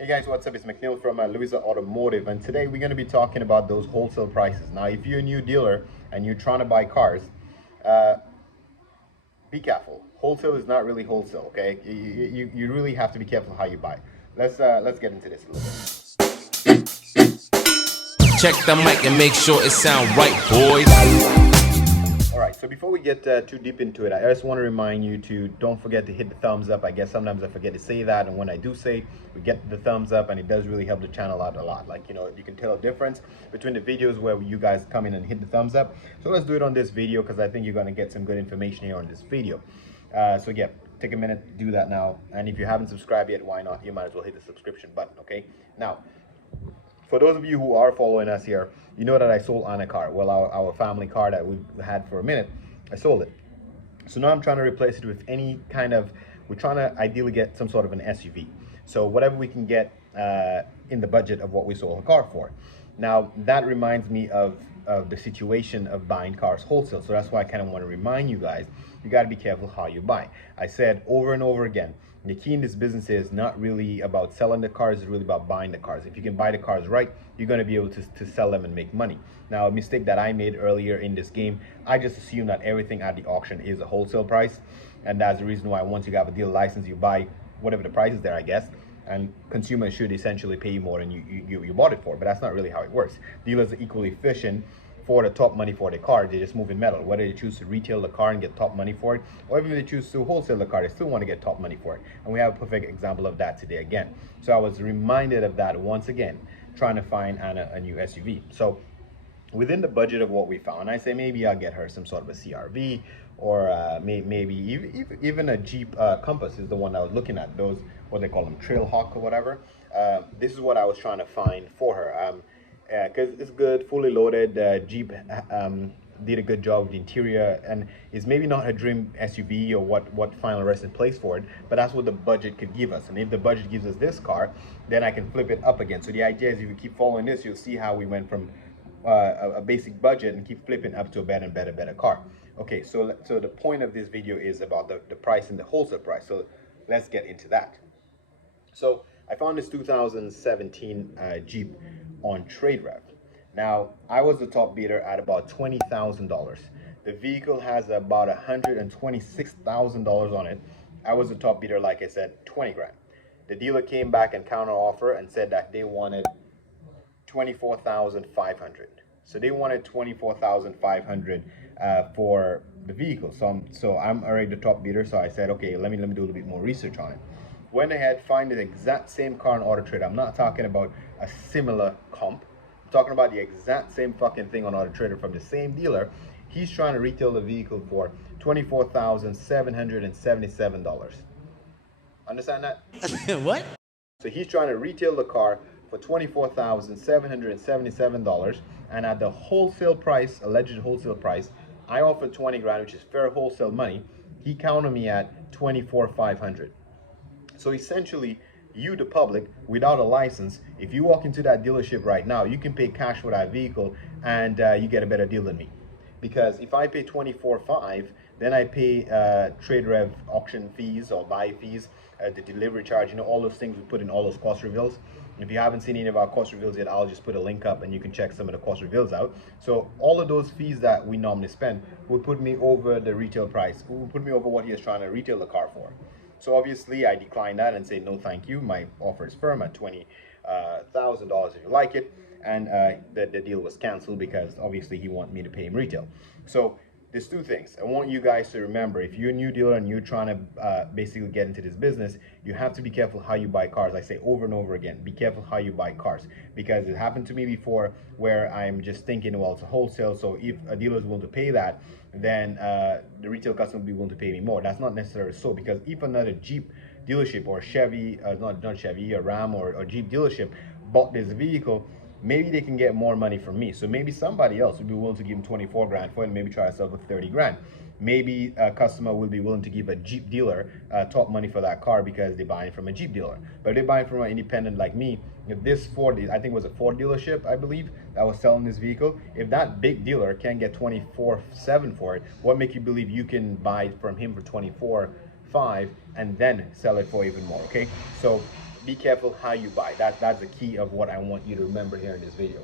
Hey guys, what's up? It's McNeil from Louisa Automotive, and today we're going to be talking about those wholesale prices. Now, if you're a new dealer and you're trying to buy cars, uh, be careful. Wholesale is not really wholesale, okay? You really have to be careful how you buy. Let's get into this a little bit. Check the mic and make sure it sound right, boys. All right, so before we get too deep into it, I just want to remind you to don't forget to hit the thumbs up. I guess sometimes I forget to say that, and when I do say, we get the thumbs up, and it does really help the channel out a lot. Like, you can tell a difference between the videos where you guys come in and hit the thumbs up. So let's do it on this video because I think you're going to get some good information here on this video. So yeah, take a minute to do that now. And if you haven't subscribed yet, why not? You might as well hit the subscription button, okay? Now, for those of you who are following us here, you know that I sold on a car. Well, our family car that we've had for a minute, I sold it. So now I'm trying to replace it with any kind of, we're trying to ideally get some sort of an SUV. So whatever we can get in the budget of what we sold a car for. Now that reminds me of the situation of buying cars wholesale. So that's why I kind of want to remind you guys, you got to be careful how you buy. I said over and over again, the key in this business is not really about selling the cars, it's really about buying the cars. If you can buy the cars right, you're going to be able to sell them and make money. Now, a mistake that I made earlier in this game, I just assumed that everything at the auction is a wholesale price. And that's the reason why once you have a dealer license, you buy whatever the price is there, I guess. And consumers should essentially pay you more than you bought it for. But that's not really how it works. Dealers are equally efficient for the top money for the car. They just move in metal. Whether they choose to retail the car and get top money for it, or even if they choose to wholesale the car, they still want to get top money for it. And we have a perfect example of that today again. So I was reminded of that once again, trying to find Anna a new SUV. So within the budget of what we found, I say maybe I'll get her some sort of a CRV, or maybe even a Jeep Compass is the one I was looking at. Those, what they call them, Trailhawk or whatever. This is what I was trying to find for her. Because it's good, fully loaded. Jeep did a good job with the interior, and is maybe not her dream SUV or what final resting place for it, but that's what the budget could give us. And if the budget gives us this car, then I can flip it up again. So the idea is, if you keep following this, you'll see how we went from a basic budget and keep flipping up to a better car. Okay, so the point of this video is about the price and the wholesale price. So let's get into that. So I found this 2017 Jeep on TradeRev. Now, I was the top bidder at about $20,000. The vehicle has about $126,000 on it. I was the top bidder, like I said, 20 grand. The dealer came back and counter offer and said that they wanted 24,500. So they wanted 24,500 for the vehicle. So I'm already the top bidder. So I said, okay, let me do a little bit more research on it. Went ahead, find the exact same car on Auto Trader. I'm not talking about a similar comp. I'm talking about the exact same fucking thing on Auto Trader from the same dealer. He's trying to retail the vehicle for $24,777. Understand that? What? So he's trying to retail the car for $24,777, and at the wholesale price, alleged wholesale price, I offered 20 grand, which is fair wholesale money. He countered me at 24,500. So essentially, you, the public, without a license, if you walk into that dealership right now, you can pay cash for that vehicle, and you get a better deal than me. Because if I pay 24.5, then I pay TradeRev auction fees or buy fees, the delivery charge, all those things we put in all those cost reveals. If you haven't seen any of our cost reveals yet, I'll just put a link up and you can check some of the cost reveals out. So all of those fees that we normally spend will put me over the retail price, will put me over what he is trying to retail the car for. So obviously I declined that and say no thank you. My offer is firm at $20,000 if you like it. And the deal was canceled because obviously he wanted me to pay him retail. So there's two things. I want you guys to remember, if you're a new dealer and you're trying to basically get into this business, you have to be careful how you buy cars. I say over and over again, be careful how you buy cars, because it happened to me before where I'm just thinking, well, it's a wholesale, so if a dealer is willing to pay that, then the retail customer will be willing to pay me more. That's not necessarily so, because if another Jeep dealership or Chevy, not Chevy, a Ram or Jeep dealership bought this vehicle, maybe they can get more money from me. So maybe somebody else would be willing to give him 24 grand for it and maybe try to sell for 30 grand. Maybe a customer will be willing to give a Jeep dealer top money for that car because they're buying from a Jeep dealer. But if they're buying from an independent like me, if this Ford, I think it was a Ford dealership, I believe, that was selling this vehicle, if that big dealer can get 24.7 for it, what makes you believe you can buy from him for 24.5 and then sell it for even more? Okay, so be careful how you buy. That's the key of what I want you to remember here in this video.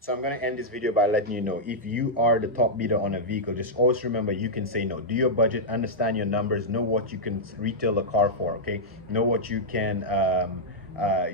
So I'm going to end this video by letting you know, if you are the top bidder on a vehicle, just always remember you can say no. Do your budget, understand your numbers, know what you can retail the car for, okay? Know what you can,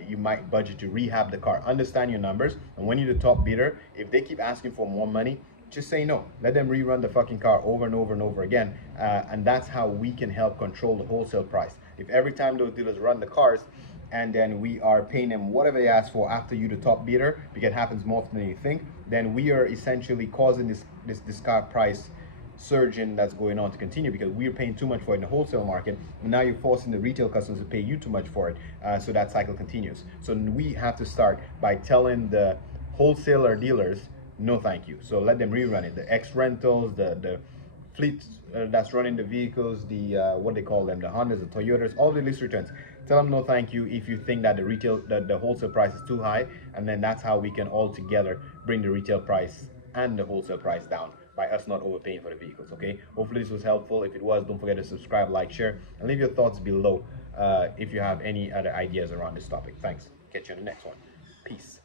you might budget to rehab the car. Understand your numbers, and when you're the top bidder, if they keep asking for more money, just say no. Let them rerun the fucking car over and over and over again, and that's how we can help control the wholesale price. If every time those dealers run the cars, and then we are paying them whatever they ask for after you the top bidder, because it happens more often than you think, then we are essentially causing this car price surging that's going on to continue, because we're paying too much for it in the wholesale market, and now you're forcing the retail customers to pay you too much for it, so that cycle continues. So we have to start by telling the wholesaler dealers no thank you. So let them rerun it. The X rentals, the fleet that's running the vehicles, the what they call them, the Hondas, the Toyotas, all the lease returns. Tell them no thank you if you think that the wholesale price is too high, and then that's how we can all together bring the retail price and the wholesale price down by us not overpaying for the vehicles. Okay, hopefully this was helpful. If it was, don't forget to subscribe, like, share, and leave your thoughts below if you have any other ideas around this topic. Thanks. Catch you on the next one. Peace.